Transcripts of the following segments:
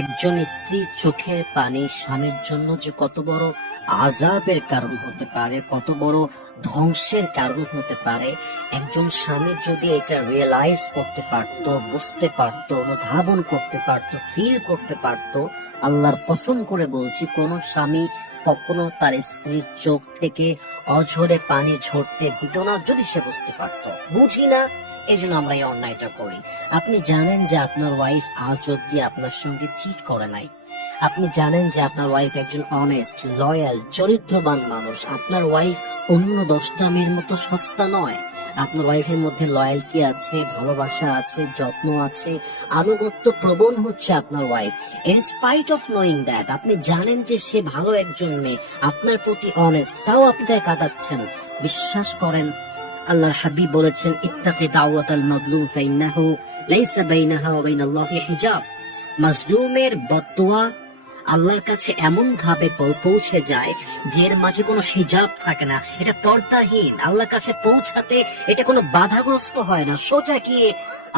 একজন স্ত্রীর চোখের পানি স্বামীর জন্য যে কত বড় আযাবের কারণ হতে পারে, কত বড় ধ্বংসের কারণ হতে পারে, একজন স্বামী যদি এটা রিয়েলাইজ করতে পারত, বুঝতে পারত, অনুধাবন করতে পারত, ফিল করতে পারত, আল্লাহর কসম করে বলছি কোন স্বামী কখনো তার স্ত্রীর চোখ থেকে অঝরে পানি ঝরতে দিত না যদি সে বুঝতে পারত। বুঝি না, এই জন্য আমরা এই অন্যায়টা করি। আপনি জানেন যে আপনার ওয়াইফ আজ অব্দি আপনার সঙ্গে চিট করে নাই। আপনি জানেন যে আপনার ওয়াইফ একজন অনেস্ট, লয়াল, চরিত্রবান মানুষ। আপনার ওয়াইফ অন্য 10টা মেয়ের মতো সস্তা নয়। আপনার ওয়াইফের মধ্যে লয়ালটি আছে, ভালোবাসা আছে, যত্ন আছে, আনুগত্য প্রবণ হচ্ছে আপনার wife. In spite of knowing that, আপনি জানেন যে সে ভালো একজন মেয়ে, আপনার প্রতি অনেস্ট, তাও আপনি তাকে কাঁদাচ্ছেন। বিশ্বাস করেন, আল্লাহর হাবিব বলেছেন, ইত্তাকি দাওয়াতাল মাজলুম ফাইন্নাহু লাইসা বাইনাহা ওয়া বাইনাল্লাহি হিজাব। মাজলুমের বদদোয়া আল্লাহর কাছে এমন ভাবে পৌঁছে যায় যে এর মাঝে কোনো হিজাব থাকে না, এটা পর্দাহীন। আল্লাহর কাছে পৌঁছাতে এটা কোনো বাধাগ্রস্ত হয় না, সোজা গিয়ে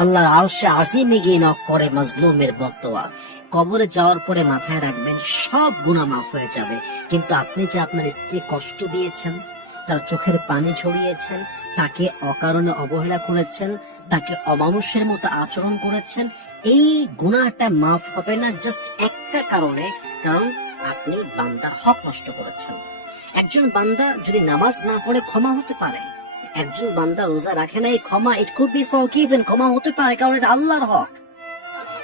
আল্লাহর আরশে আজিমে গিয়ে নক করে মাজলুমের বদদোয়া। কবরে যাওয়ার পরে মাথায় রাখবেন সব গুনাহ মাফ হয়ে যাবে, কিন্তু আপনি যে আপনার স্ত্রী কষ্ট দিয়েছেন, তার চোখের পানি ঝরিয়েছেন, তাকে অকারণে অবহেলা করেছেন, তাকে অমানুষের মতো আচরণ করেছেন, এই গুনাহটা মাফ হবে না জাস্ট একটা কারণে, কারণ আপনি বান্দার হক নষ্ট করেছেন। একজন বান্দা যদি নামাজ না পড়ে ক্ষমা হতে পারে, একজন বান্দা রোজা রাখে না, এই ক্ষমা, ইট কুড বি ফরগিভেন, ক্ষমা হতে পারে, কারণ এটা আল্লাহর হক।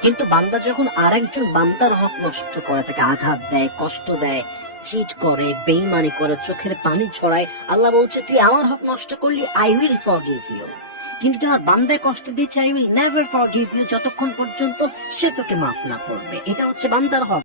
কিন্তু বান্দা যখন আরেকজন বান্দার হক নষ্ট করে, তাকে আঘাত দেয়, কষ্ট দেয়, চিট করে, বেঈমানি করে, চোখের পানি ছড়ায়, আল্লাহ বলছে তুই আমার হক নষ্ট করলি, আই উইল ফরগিভ ইউ। কিন্তু তুই আমার বান্দায় কষ্ট দিয়েছে, I will never forgive you, যতক্ষণ পর্যন্ত সে তোকে মাফ না করবে। এটা হচ্ছে বান্দার হক।